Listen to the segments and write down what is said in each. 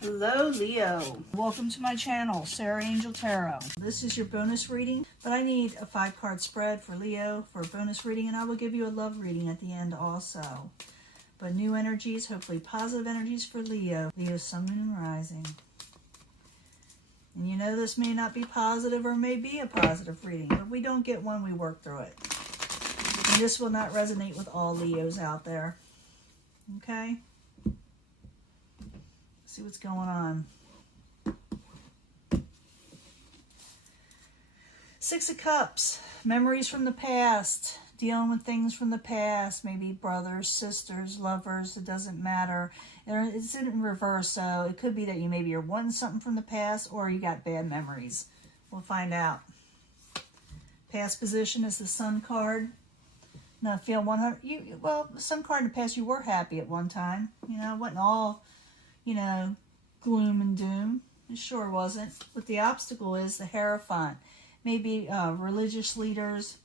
Hello Leo, welcome to my channel, Sarah Angel Tarot. This is your bonus reading, but I need a 5-card spread for Leo for a bonus reading, and I will give you a love reading at the end also. But new energies, hopefully positive energies for Leo. Leo, Sun, Moon, and Rising. And you know this may not be positive or may be a positive reading, but if we don't get one, we work through it. And this will not resonate with all Leos out there. Okay? See what's going on. 6 of Cups, memories from the past, dealing with things from the past, maybe brothers, sisters, lovers, it doesn't matter. It's in reverse, so it could be that you're wanting something from the past or you got bad memories. We'll find out. Past position is the Sun card. Now feel 100. Well, the Sun card in the past, you were happy at one time. You know, it wasn't all, gloom and doom. It sure wasn't. But the obstacle is the Hierophant. Maybe religious leaders,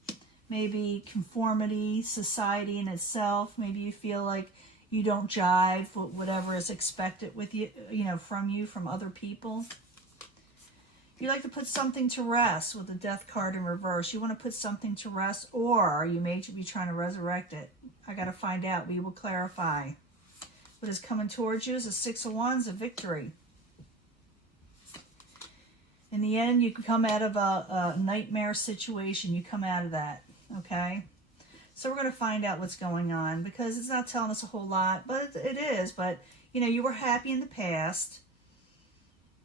maybe conformity, society in itself. Maybe you feel like you don't jive with whatever is expected with you, from other people. If you like to put something to rest with the Death card in reverse, you want to put something to rest, or you may be trying to resurrect it. I got to find out. We will clarify. What is coming towards you is a 6 of Wands, a victory. In the end, you can come out of a nightmare situation. You come out of that, okay? So we're going to find out what's going on, because it's not telling us a whole lot, but it is. But, you were happy in the past,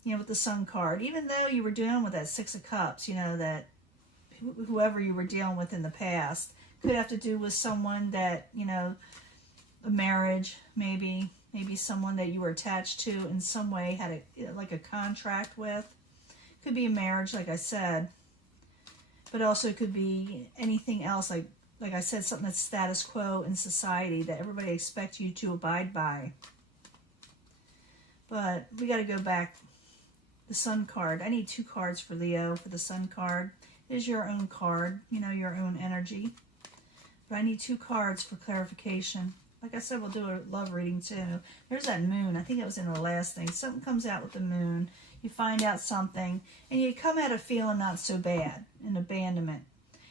with the Sun card. Even though you were dealing with that 6 of Cups, that whoever you were dealing with in the past could have to do with someone that, a marriage, maybe someone that you were attached to in some way, had a contract with. Could be a marriage, like I said, but also could be anything else, like I said, something that's status quo in society that everybody expects you to abide by. But we got to go back. The Sun card. I need 2 cards for Leo for the Sun card. It is your own card, your own energy. But I need 2 cards for clarification. Like I said, we'll do a love reading too. There's that Moon. I think it was in the last thing. Something comes out with the Moon. You find out something, and you come out of feeling not so bad, an abandonment.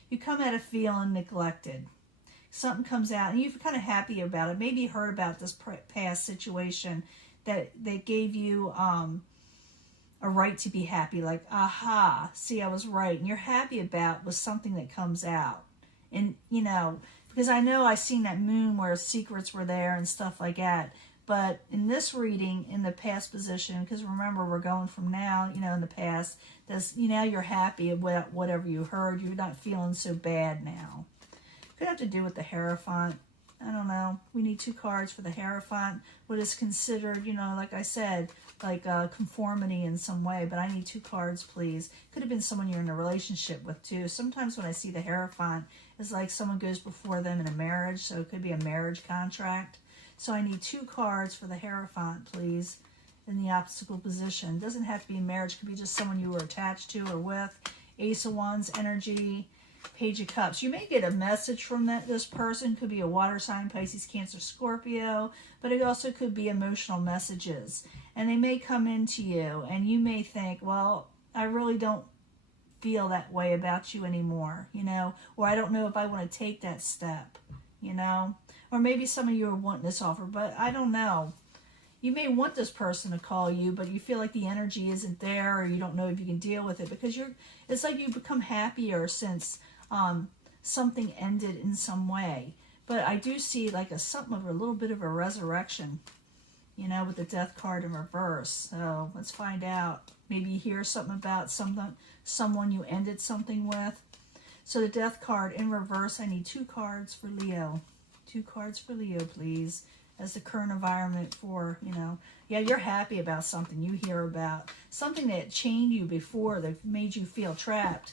You come out of feeling neglected. Something comes out, and you're kind of happy about it. Maybe you heard about this past situation that gave you a right to be happy. Like, aha, see, I was right. And you're happy about was something that comes out. And, because I know I've seen that Moon where secrets were there and stuff like that. But in this reading, in the past position, because remember, we're going from now, in the past, now you're happy about whatever you heard. You're not feeling so bad now. Could have to do with the Hierophant. I don't know. We need 2 cards for the Hierophant. What is considered, like I said, like conformity in some way. But I need 2 cards, please. Could have been someone you're in a relationship with, too. Sometimes when I see the Hierophant, it's like someone goes before them in a marriage. So it could be a marriage contract. So I need 2 cards for the Hierophant, please, in the obstacle position. It doesn't have to be a marriage. It could be just someone you were attached to or with. Ace of Wands energy, Page of Cups. You may get a message from this person. Could be a water sign, Pisces, Cancer, Scorpio. But it also could be emotional messages. And they may come into you, and you may think, well, I really don't feel that way about you anymore, or I don't know if I want to take that step, Or maybe some of you are wanting this offer, but I don't know. You may want this person to call you, but you feel like the energy isn't there, or you don't know if you can deal with it, because it's like you become happier since something ended in some way. But I do see like something of a little bit of a resurrection, with the Death card in reverse. So let's find out. Maybe you hear something about someone you ended something with. So the Death card in reverse, I need 2 cards for Leo. 2 cards for Leo, please, as the current environment for, yeah, you're happy about something you hear about. Something that chained you before, that made you feel trapped.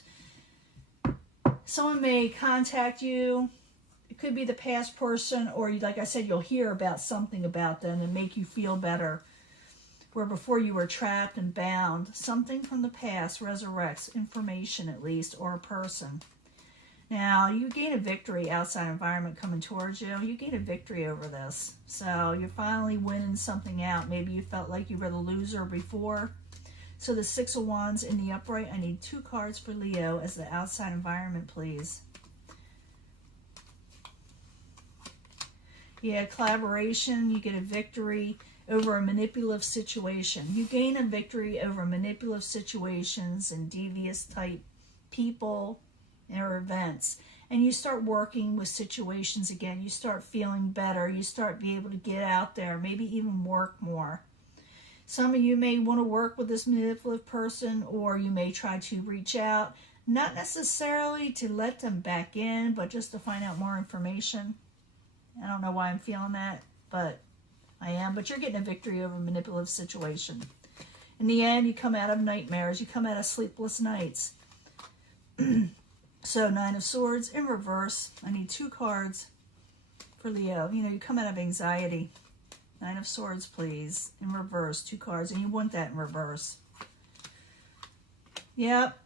Someone may contact you. It could be the past person, or like I said, you'll hear about something about them and make you feel better. Where before you were trapped and bound, something from the past resurrects information at least, or a person. Now, you gain a victory, outside environment coming towards you. You gain a victory over this. So you're finally winning something out. Maybe you felt like you were the loser before. So the Six of Wands in the upright, I need 2 cards for Leo as the outside environment, please. Yeah, collaboration, you get a victory over a manipulative situation. You gain a victory over manipulative situations and devious type people or events. And you start working with situations again. You start feeling better. You start being able to get out there, maybe even work more. Some of you may want to work with this manipulative person, or you may try to reach out, not necessarily to let them back in, but just to find out more information. I don't know why I'm feeling that, but I am. But you're getting a victory over a manipulative situation. In the end, you come out of nightmares. You come out of sleepless nights. So, 9 of Swords in reverse. I need 2 cards for Leo. You know, you come out of anxiety. 9 of Swords, please. In reverse, 2 cards. And you want that in reverse. Yep.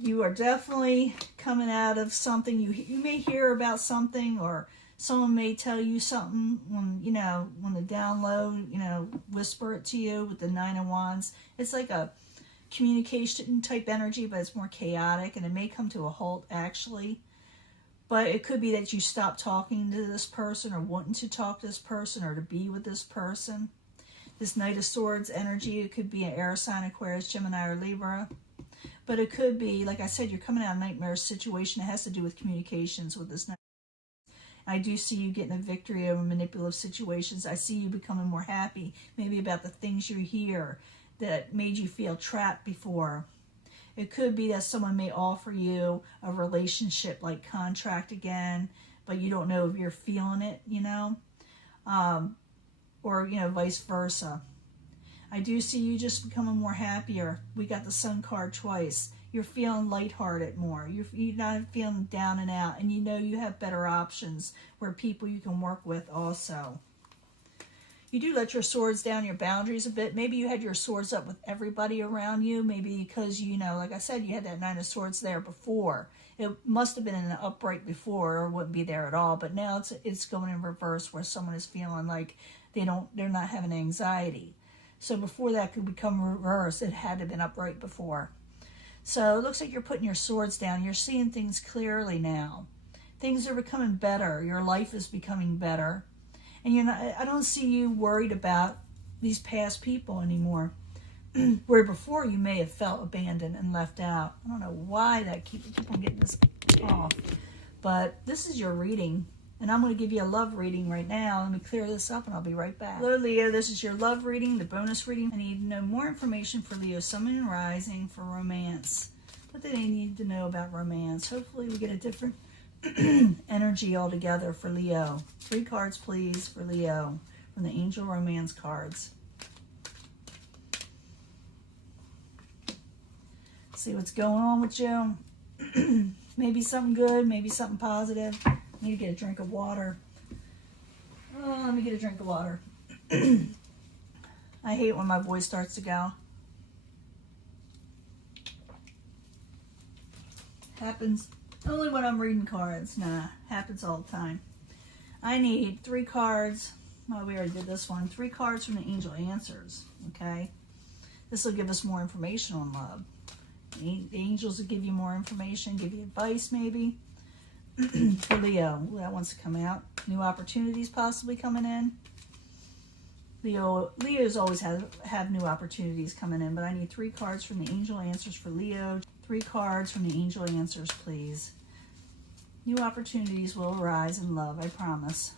You are definitely coming out of something. You may hear about something, or someone may tell you something when, you know, when the down low, you know, whisper it to you with the 9 of Wands. It's like a communication type energy, but it's more chaotic, and it may come to a halt actually. But it could be that you stop talking to this person, or wanting to talk to this person, or to be with this person. This Knight of Swords energy, it could be an air sign, Aquarius, Gemini, or Libra. But it could be, like I said, you're coming out of a nightmare situation. It has to do with communications with this Knight. I do see you getting a victory over manipulative situations. I see you becoming more happy, maybe about the things you hear that made you feel trapped before. It could be that someone may offer you a relationship like contract again, but you don't know if you're feeling it, you know, or, you know, vice versa. I do see you just becoming more happier. We got the Sun card twice. You're feeling lighthearted more. You're not feeling down and out, and you know you have better options where people you can work with also. You do let your swords down, your boundaries a bit. Maybe you had your swords up with everybody around you. Maybe because, you know, like I said, you had that 9 of Swords there before. It must have been in an upright before, or wouldn't be there at all. But now it's going in reverse, where someone is feeling like they're not having anxiety. So before that could become reverse, it had to have been upright before. So it looks like you're putting your swords down. You're seeing things clearly now. Things are becoming better. Your life is becoming better. And you're not, I don't see you worried about these past people anymore. Where before you may have felt abandoned and left out. I don't know why that keep on getting this off. But this is your reading. And I'm going to give you a love reading right now. Let me clear this up and I'll be right back. Hello, Leo. This is your love reading, the bonus reading. I need to know more information for Leo, Sun and Rising, for romance. What do they need to know about romance? Hopefully we get a different energy altogether for Leo. 3 cards, please, for Leo from the Angel Romance cards. See what's going on with you. Maybe something good, maybe something positive. I need to get a drink of water. Oh, let me get a drink of water. I hate when my voice starts to go. Happens only when I'm reading cards. Nah, happens all the time. I need 3 cards. Oh, we already did this one. 3 cards from the Angel Answers, okay? This will give us more information on love. The angels will give you more information, give you advice maybe. For Leo, that wants to come out. New opportunities possibly coming in. Leo's always have new opportunities coming in, but I need 3 cards from the Angel Answers for Leo. 3 cards from the Angel Answers, please. New opportunities will arise in love, I promise.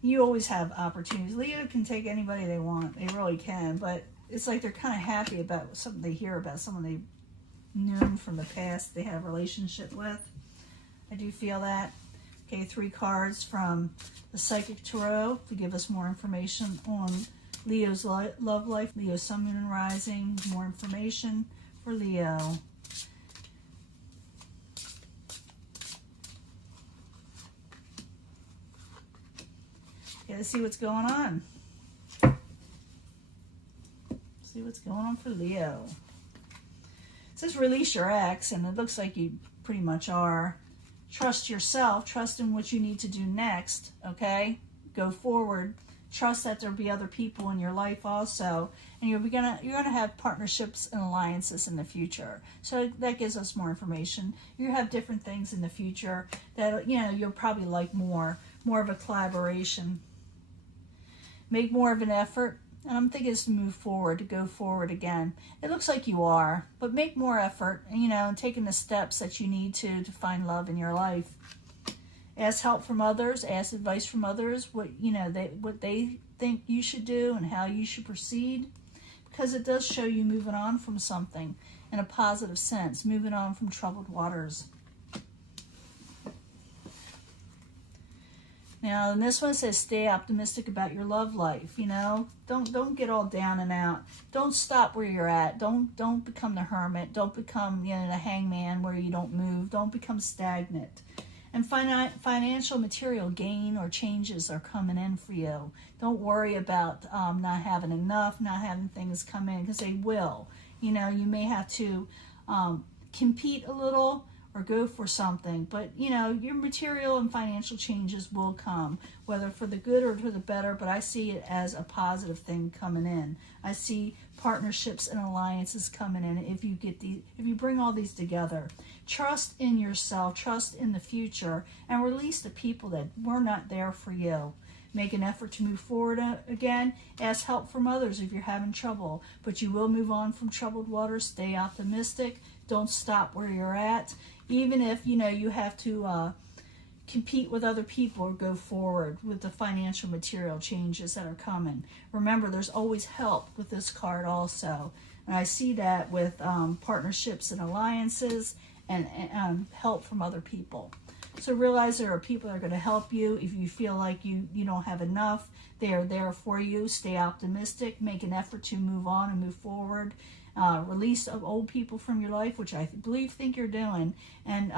You always have opportunities. Leo can take anybody they want. They really can, but it's like they're kind of happy about something they hear about, someone they've known from the past they had a relationship with. I do feel that. Okay, 3 cards from the Psychic Tarot to give us more information on Leo's love life. Leo, Sun, Moon, and Rising. More information for Leo. Okay, let's see what's going on. See what's going on for Leo. It says release your ex, and it looks like you pretty much are. Trust yourself. Trust in what you need to do next, okay? Go forward. Trust that there'll be other people in your life also. And you're gonna have partnerships and alliances in the future. So that gives us more information. You have different things in the future that, you know, you'll probably like more of a collaboration. Make more of an effort. And I'm thinking it's to move forward, to go forward again. It looks like you are, but make more effort, you know, and taking the steps that you need to find love in your life. Ask help from others, ask advice from others, what they think you should do and how you should proceed, because it does show you moving on from something in a positive sense, moving on from troubled waters. Now, and this one says, stay optimistic about your love life. You know, don't get all down and out. Don't stop where you're at. Don't become the hermit. Don't become, you know, the hangman where you don't move. Don't become stagnant. And financial material gain or changes are coming in for you. Don't worry about not having enough, not having things come in, because they will. You know, you may have to compete a little or go for something, but you know, your material and financial changes will come, whether for the good or for the better, but I see it as a positive thing coming in. I see partnerships and alliances coming in if you bring all these together. Trust in yourself, trust in the future, and release the people that were not there for you. Make an effort to move forward again. Ask help from others if you're having trouble, but you will move on from troubled waters. Stay optimistic. Don't stop where you're at. Even if, you know, you have to compete with other people or go forward with the financial material changes that are coming. Remember, there's always help with this card also. And I see that with partnerships and alliances and help from other people. So realize there are people that are going to help you. If you feel like you don't have enough, they are there for you. Stay optimistic. Make an effort to move on and move forward. Release of old people from your life, which I think you're doing. And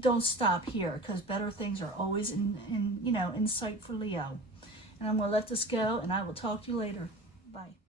don't stop here, because better things are always in sight for Leo. And I'm going to let this go, and I will talk to you later. Bye.